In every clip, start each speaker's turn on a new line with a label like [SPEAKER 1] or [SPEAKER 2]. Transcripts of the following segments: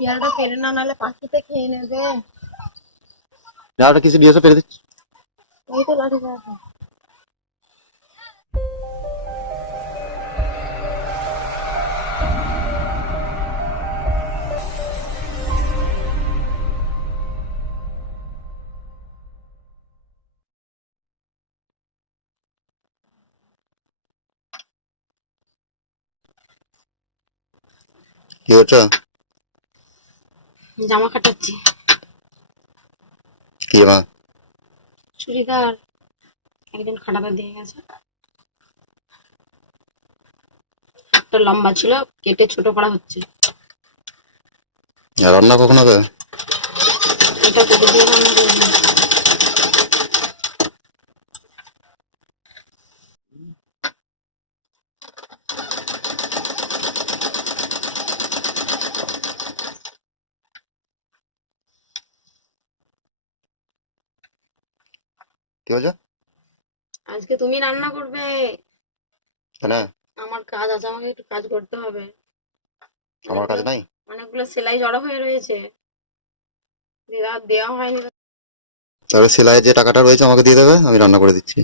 [SPEAKER 1] එයාලට පෙරනනල පක්කිත කියනද එයාලට කිසි
[SPEAKER 2] දියස පෙරදිච්ච ඒක ලඩ
[SPEAKER 1] Yo, John.
[SPEAKER 2] জামা কাটাচ্ছি।
[SPEAKER 1] কি মা
[SPEAKER 2] চুড়িদার। একজন খাটাতে দিয়ে গেছে। একটা লম্বা ছিল কেটে ছোট করা হচ্ছে।
[SPEAKER 1] রান্না কখন হবে?
[SPEAKER 2] এটা কেটে দিয়ে রান্না করব
[SPEAKER 1] কি হচ্ছে
[SPEAKER 2] আজকে তুমি রান্না করবে।
[SPEAKER 1] তাহলে
[SPEAKER 2] আমার কাজ আছে আমাকে একটু কাজ করতে হবে।
[SPEAKER 1] আমার কাজ নাই?
[SPEAKER 2] অনেকগুলো সেলাই জড়ো হয়ে রয়েছে। দেওয়া হয়নি
[SPEAKER 1] তাহলে সেলাইয়ের যে টাকাটা রয়েছে আমাকে দিয়ে দেবে আমি রান্না করে দিচ্ছি।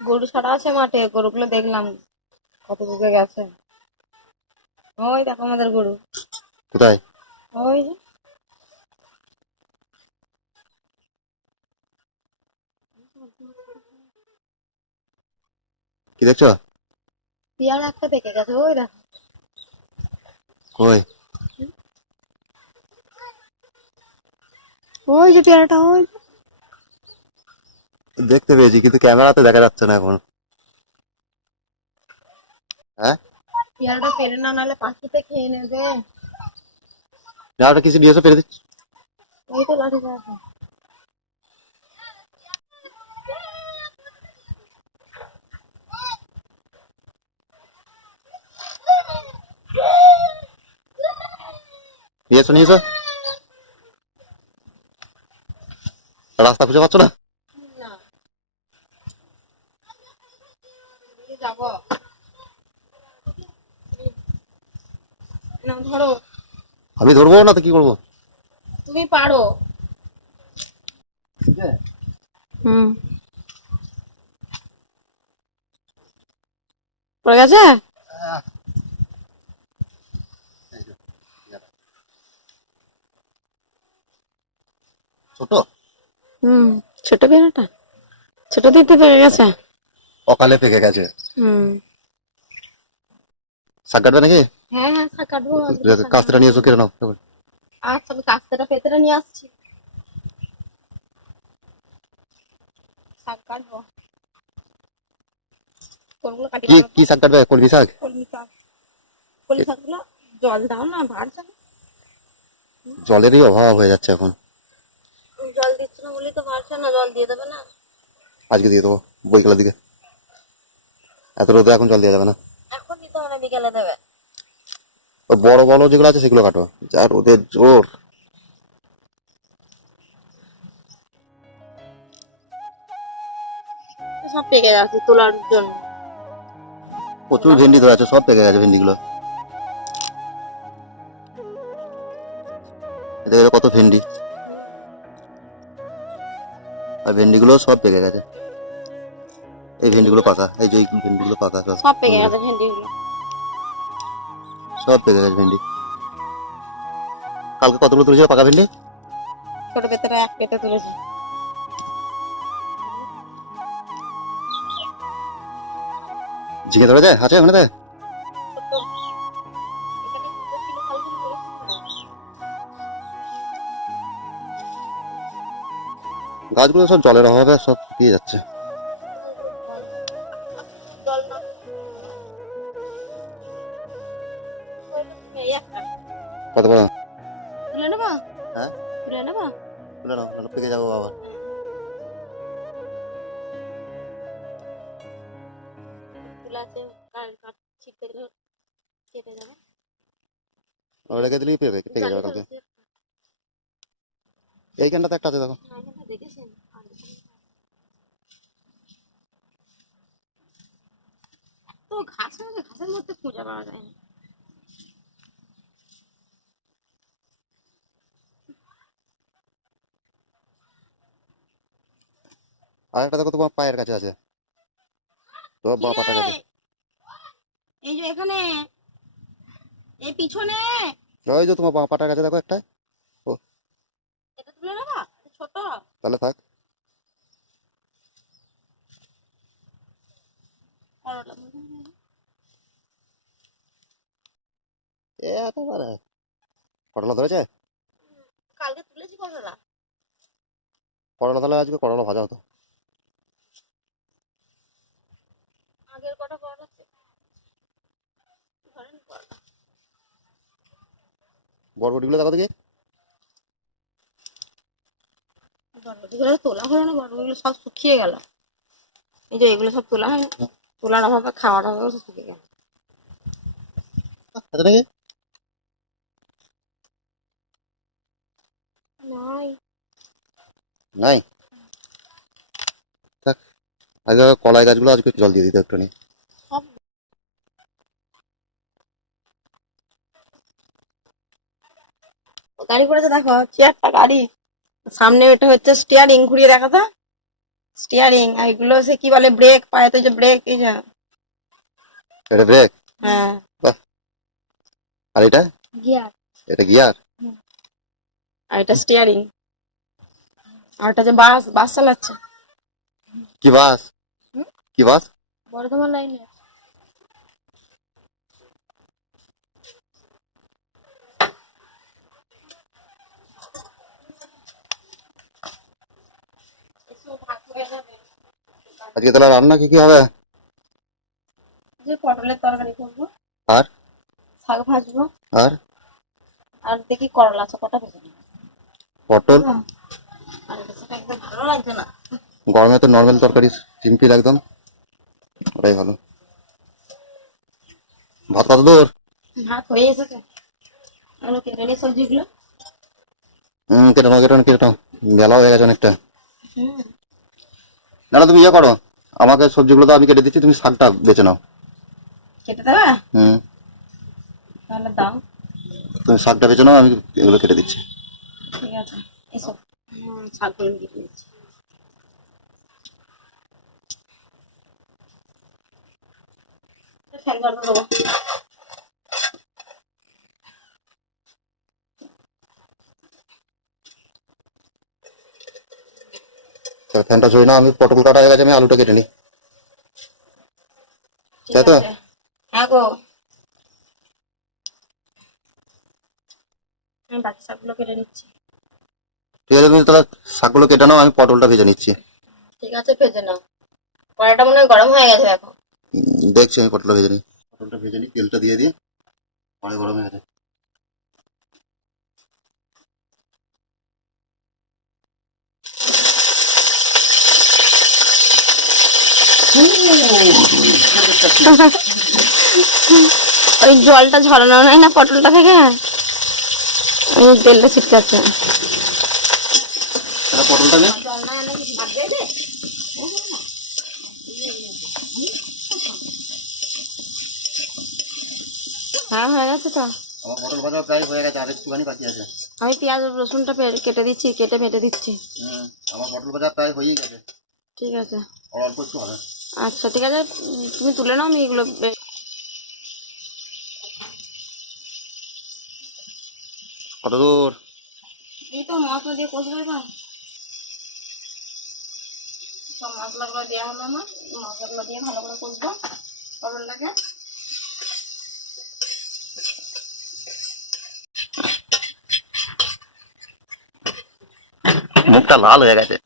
[SPEAKER 2] গরু ছাড়া আছে মাঠে গরুগুলো দেখলাম। কত বুকে গেছে। ওই দেখো আমাদের গরু।
[SPEAKER 1] কোথায়?
[SPEAKER 2] ওই যে।
[SPEAKER 1] দেখছ?
[SPEAKER 2] পেয়ারা একটা পেকে গেছে ওই দেখো।
[SPEAKER 1] কই?
[SPEAKER 2] ওই যে পেয়ারাটা ওই
[SPEAKER 1] দেখতে পেয়েছি কিন্তু ক্যামেরাতে দেখা যাচ্ছে না এখন। হ্যাঁ?
[SPEAKER 2] পেয়ারাটা পেরে না নাহলে পাখিতে খেয়ে নেবে।
[SPEAKER 1] না ওটা কিছু এসে পেরে দিচ্ছি।
[SPEAKER 2] এই তো লাঠি আছে।
[SPEAKER 1] নিয়ে এসো নিয়ে এসো। রাস্তা খুঁজে পাচ্ছ না?
[SPEAKER 2] না। যাব। না ধরো।
[SPEAKER 1] আমি ধরবো না তো কি করব?
[SPEAKER 2] তুমি পারো। হুম। পড়ে গেছে?
[SPEAKER 1] ছোট?
[SPEAKER 2] হুম ছোট পেয়ারাটা ছোট দিতে পেরে গেছে?
[SPEAKER 1] অকালে পেকে গেছে।
[SPEAKER 2] হুম।
[SPEAKER 1] শাক কাটবে নাকি?
[SPEAKER 2] হ্যাঁ হ্যাঁ শাক কাটবো
[SPEAKER 1] নিয়ে এসো কেটে নাও
[SPEAKER 2] আচ্ছা আমি নিয়ে আসছি। শাক কাটবো। কোনগুলো কাটি
[SPEAKER 1] কি কি শাক কাটবে? কলমি শাক?
[SPEAKER 2] কলমি শাক। কলমি শাকগুলো জল দাও না ভাড়ছে
[SPEAKER 1] জলেরই অভাব হয়ে যাচ্ছে এখন।
[SPEAKER 2] তো না জল দিয়ে দেবে না।
[SPEAKER 1] আজকে দিয়ে দেবো বইকালের দিকে। এত রোদে এখন জল দেওয়া যাবে না।
[SPEAKER 2] এখন দিতে হবে বিকেলে দেবে।
[SPEAKER 1] বড় বড় যেগুলো আছে সেগুলো কাটো যা রোদের জোর।
[SPEAKER 2] সব পেকে যাচ্ছে তোলার জন্য।
[SPEAKER 1] প্রচুর ভেন্ডি ধরে আছে সব পেকে গেছে ভেন্ডিগুলো। দেখো কত ভেন্ডি। আর ভেন্ডিগুলো সব পেকে গেছে। এই ভেন্ডিগুলো পাকা এই যে ভেন্ডিগুলো পাকা সব।
[SPEAKER 2] সব পেকে গেছে ভেন্ডিগুলো।
[SPEAKER 1] সব পেকে গেছে ভেন্ডি। কালকে কতগুলো তুলেছিল পাকা ভেন্ডি?
[SPEAKER 2] ছোট পেতেরা এক পেতে তুলেছে।
[SPEAKER 1] ঝিঙে ধরে যায় আছে ওখানে গাছগুলো সব জলের অভাবে সব শুকিয়ে যাচ্ছে। কত বড়?
[SPEAKER 2] তুলে নেবা?
[SPEAKER 1] হ্যাঁ?
[SPEAKER 2] তুলে নেবা?
[SPEAKER 1] তুলে নাও নাহলে পেকে যাব আবার। রেখে দিলেই পেকে যাবে এইখানটাতে একটা আছে দেখো
[SPEAKER 2] দেখেছেন এত ঘাস আছে ঘাসের মধ্যে খুঁজে পাওয়া যায় না
[SPEAKER 1] আর একটা দেখো তোমার পায়ের কাছে আছে। তোমার বা পাটার কাছে
[SPEAKER 2] এই যে এখানে। এই পিছনে।
[SPEAKER 1] ওই যে তোমার বা পাটার কাছে দেখো একটা।
[SPEAKER 2] এটা তুলে নেবা? ছোট।
[SPEAKER 1] তাহলে থাক।
[SPEAKER 2] করলা মনে হয়।
[SPEAKER 1] করলা ধরেছে?
[SPEAKER 2] কালকে তুলেছি করলা
[SPEAKER 1] করলা তাহলে আজকে করলা ভাজা হতো।
[SPEAKER 2] আগের কটা করলা ছিল। ধরেন করলা
[SPEAKER 1] বরবটিগুলো দেখো দেখি।
[SPEAKER 2] বরবটিগুলো তোলা হলো না বরবটিগুলো সব শুকিয়ে গেল। এই যে এগুলো সব তোলা হয়নি তোলার অভাবে খাওয়ার অভাবে সব শুকিয়ে গেল
[SPEAKER 1] আছে নাকি
[SPEAKER 2] নাই।
[SPEAKER 1] নাই? থাক আগে কলাই গাছগুলো আজকে জল দিয়ে দিতে একটু
[SPEAKER 2] সব গাড়ি করেছে দেখো চেয়ারটা গাড়ি। সামনে এটা হচ্ছে স্টিয়ারিং ঘুরিয়ে দেখো তো স্টিয়ারিং আর এগুলো সে কি বলে ব্রেক পায়েতে যে ব্রেক এই যে
[SPEAKER 1] এটা ব্রেক
[SPEAKER 2] হ্যাঁ।
[SPEAKER 1] আর এটা?
[SPEAKER 2] গিয়ার
[SPEAKER 1] এটা গিয়ার
[SPEAKER 2] আর এটা স্টিয়ারিং আর এটা যে বাস বাস চালাচ্ছে?
[SPEAKER 1] কি বাস? কি বাস?
[SPEAKER 2] বর্ধমান লাইনে।
[SPEAKER 1] আজকে তাহলে রান্না কি কি হবে?
[SPEAKER 2] যে পটলের তরকারি করব।
[SPEAKER 1] আর?
[SPEAKER 2] শাক ভাজবো।
[SPEAKER 1] আর?
[SPEAKER 2] আর দেখি করলা চপাটা ভেজে নেব।
[SPEAKER 1] পটল। গরমে তো নর্মাল তরকারি সিম্পল একদম। ওটাই ভালো। ভাত কত দূর?
[SPEAKER 2] ভাত হয়ে এসেছে। আর কেটে নিই সবজিগুলো
[SPEAKER 1] হম কেটে নাও কেটে কেটে বেলা হয়ে গেছে অনেকটা।
[SPEAKER 2] হুম।
[SPEAKER 1] না না তুমি ইয়ে করো আমাকে সবজিগুলো তো আমি কেটে দিচ্ছি তুমি শাকটা বেছে নাও।
[SPEAKER 2] কেটে দেবে?
[SPEAKER 1] হুম।
[SPEAKER 2] তাহলে দাও।
[SPEAKER 1] তুমি শাকটা বেছে নাও আমি এগুলো কেটে দিচ্ছি।
[SPEAKER 2] ঠিক আছে এসব হুম শাকগুলো নিচ্ছি। ফ্যান করে দেবো
[SPEAKER 1] ফ্যানটা চলে না আমি পটল কাটা হয়ে গেছে আমি আলুটা কেটে নিই। তাই তো?
[SPEAKER 2] হ্যাঁ গো। আমি শাকগুলো কেটে নিচ্ছি।
[SPEAKER 1] ঠিক আছে তুমি তাহলে শাকগুলো কেটে নাও আমি পটলটা ভেজে নিচ্ছি।
[SPEAKER 2] ঠিক আছে ভেজে নাও। কড়াইটা মনে হয় গরম হয়ে গেছে
[SPEAKER 1] এখন। দেখছি আমি পটলটা ভেজে নিই। পটলটা ভেজে নিই তেলটা দিয়ে দিই অনেক গরম হয়ে গেছে।
[SPEAKER 2] ওই জলটা ঝরানো নাই না পটলটা থেকে? তেলটা ছিটকাচ্ছে।
[SPEAKER 1] তাহলে পটলটা নে
[SPEAKER 2] হ্যাঁ হয়ে গেছে তো।
[SPEAKER 1] আমার পটল ভাজা প্রায় হয়ে গেছে আর একটুখানি বাকি আছে।
[SPEAKER 2] আমি পেঁয়াজ রসুনটা কেটে দিচ্ছি কেটে মেটে দিচ্ছি।
[SPEAKER 1] হুম আমার পটল ভাজা প্রায় হয়েই গেছে।
[SPEAKER 2] ঠিক আছে।
[SPEAKER 1] অল্প একটু হবে।
[SPEAKER 2] আচ্ছা ঠিক আছে তুমি তুলে নাও আমি এগুলো
[SPEAKER 1] কত দূর?
[SPEAKER 2] এই তো মশলা দিয়ে কষবে এবার। সব মশলাগুলো দেওয়া হলো আমার মশলাগুলো দিয়ে ভালো করে কষবো পটলটাকে।
[SPEAKER 1] মুখটা লাল হয়ে গেছে।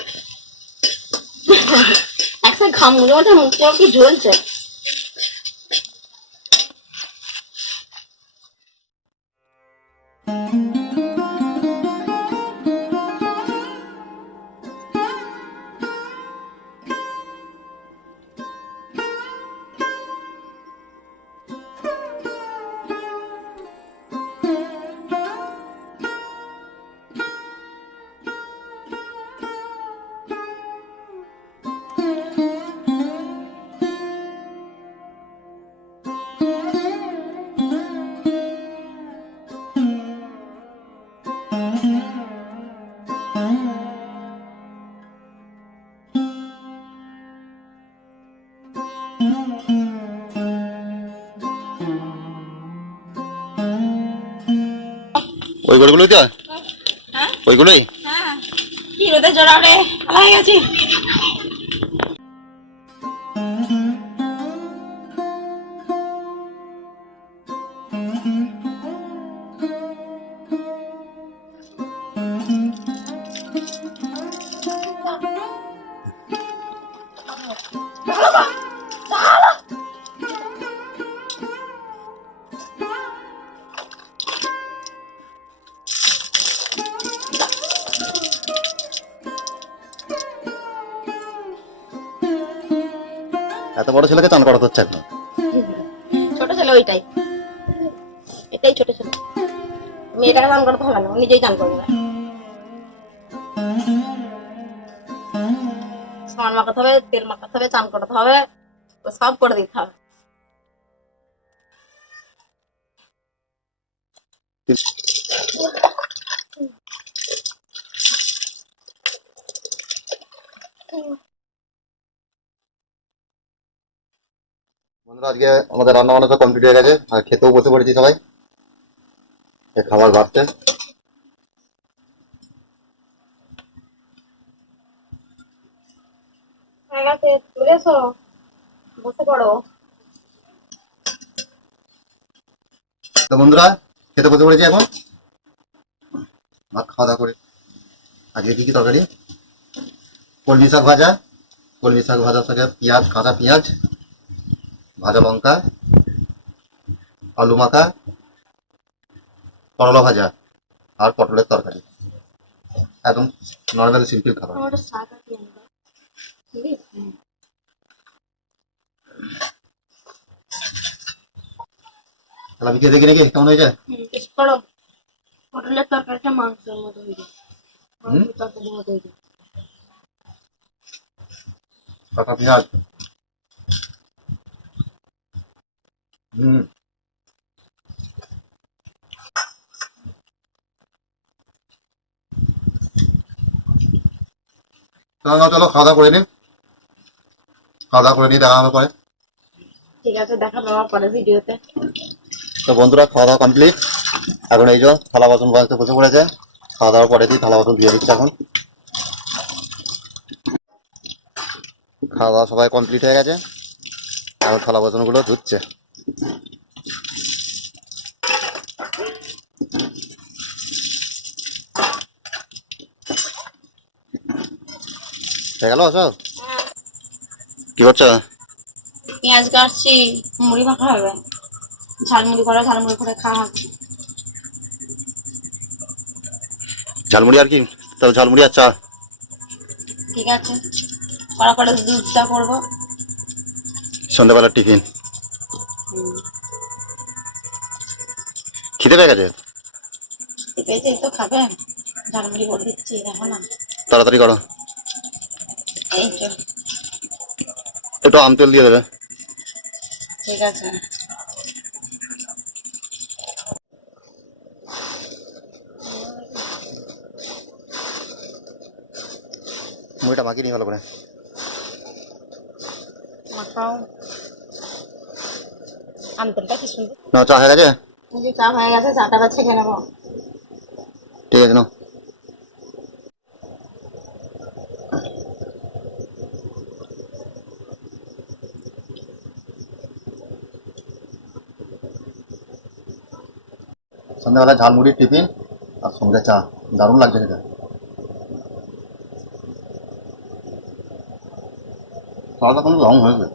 [SPEAKER 2] একটা ঘাম মুখটা মুখটা মুখ কি জ্বলছে।
[SPEAKER 1] ওই গরুগুলোই তো?
[SPEAKER 2] হ্যাঁ?
[SPEAKER 1] ওইগুলোই?
[SPEAKER 2] হ্যাঁ। কি রোদে ভালো হয়ে গেছি।
[SPEAKER 1] এত বড় ছেলেকে চান করা হচ্ছে এখন
[SPEAKER 2] ছোট ছেলে ওইটাই। এটাই ছোট ছেলে। মেয়েটাকে চান করতে হবে না নিজেই চান করবে। সামান মাখাতে হবে, তেল মাখাতে হবে, চান করতে হবে সব করে দিতে হবে।
[SPEAKER 1] বন্ধুরা আজকে আমাদের রান্না বান্না সব কমপ্লিট হয়ে গেছে। আর খেতেও বসে পড়েছি সবাই। খাবার ভাবছে
[SPEAKER 2] গেছে চলে এসো। বসে পড়ো।
[SPEAKER 1] তো বন্ধুরা খেতে বসে পড়েছি এখন। ভাত খাওয়া দাওয়া করে। আজকে কি কি তরকারি? কলমি শাক ভাজা কলমি শাক ভাজার সাথে পেঁয়াজ কাঁচা পেঁয়াজ ভাজা লঙ্কা আলু মাখা করলা ভাজা আর পটলের তরকারি। একদম নর্মাল সিম্পল খাবার। তাহলে আমি খেয়ে দেখি নাকি কেমন হয়েছে?
[SPEAKER 2] পটলের তরকারিটা মাংসের মতো হয়ে যায়। তরকারির মতো হয়ে
[SPEAKER 1] কাঁচা পেঁয়াজ। হুম চলো চলো খাওয়া করে নিন খাওয়া দাওয়া করে নিই দেখা হবে পরে।
[SPEAKER 2] ঠিক আছে দেখা পাওয়া পরে ভিডিওতে।
[SPEAKER 1] তো বন্ধুরা খাওয়া দাওয়া কমপ্লিট এখন এই যে থালা বাসন বাজতে বসে পড়েছে। খাওয়া দাওয়ার পরে দিই থালা বাসন দিয়ে দিচ্ছে এখন। খাওয়া দাওয়া সবাই কমপ্লিট হয়ে গেছে। এখন থালা বাসনগুলো ধুচ্ছে। গেল সব? কি করছ?
[SPEAKER 2] পেঁয়াজ কাটছি মুড়ি মাখা হবে। ঝালমুড়ি করে ঝালমুড়ি করে খাওয়া হবে।
[SPEAKER 1] ঝালমুড়ি আর কি? তাও ঝালমুড়ি আর চা।
[SPEAKER 2] ঠিক আছে। কড়া করে দুধ চা করব।
[SPEAKER 1] সন্ধ্যাবেলার টিফিন। খিদে পেয়ে গেছে?
[SPEAKER 2] ঠিক তো খাবে। ঝালমুড়ি করে দিচ্ছি দেখো না।
[SPEAKER 1] তাড়াতাড়ি করো।
[SPEAKER 2] এই তো।
[SPEAKER 1] একটু আম তেল দিয়ে দেবে।
[SPEAKER 2] ঠিক আছে।
[SPEAKER 1] মুড়িটা বাকি নিই ভালো করে।
[SPEAKER 2] মাখাও। আন্তরটা কি সুন্দর
[SPEAKER 1] না চা হয়ে গেছে?
[SPEAKER 2] যে চা হয়ে গেছে চাটা বাচ্চা খেয়ে নেব।
[SPEAKER 1] ঠিক আছে নাও। সন্ধ্যাবেলা টিফিন আর সঙ্গে চা দারুণ লাগছে খেতে। চাটা কোনো রং হয়েছে।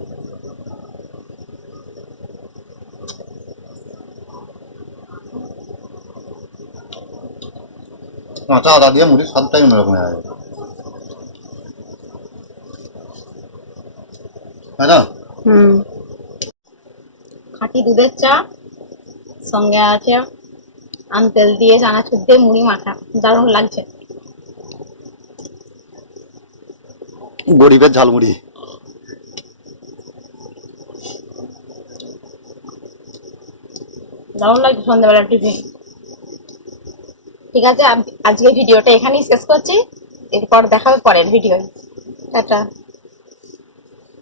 [SPEAKER 1] কাঁচা আদা দিয়ে মুড়ির স্বাদটাই অন্যরকম হয়ে যাবে তাই না?
[SPEAKER 2] খাঁটি দুধের চা সঙ্গে আছে আম তেল দিয়ে চানাচুর দিয়ে মুড়ি মাখা। দারুণ লাগছে।
[SPEAKER 1] গরিবের ঝালমুড়ি
[SPEAKER 2] দারুণ লাগছে সন্ধ্যাবেলার টিফিন। ঠিক আছে আজকে ভিডিওটা এখানেই শেষ করছি। এরপর দেখা হবে পরের ভিডিও টাটা।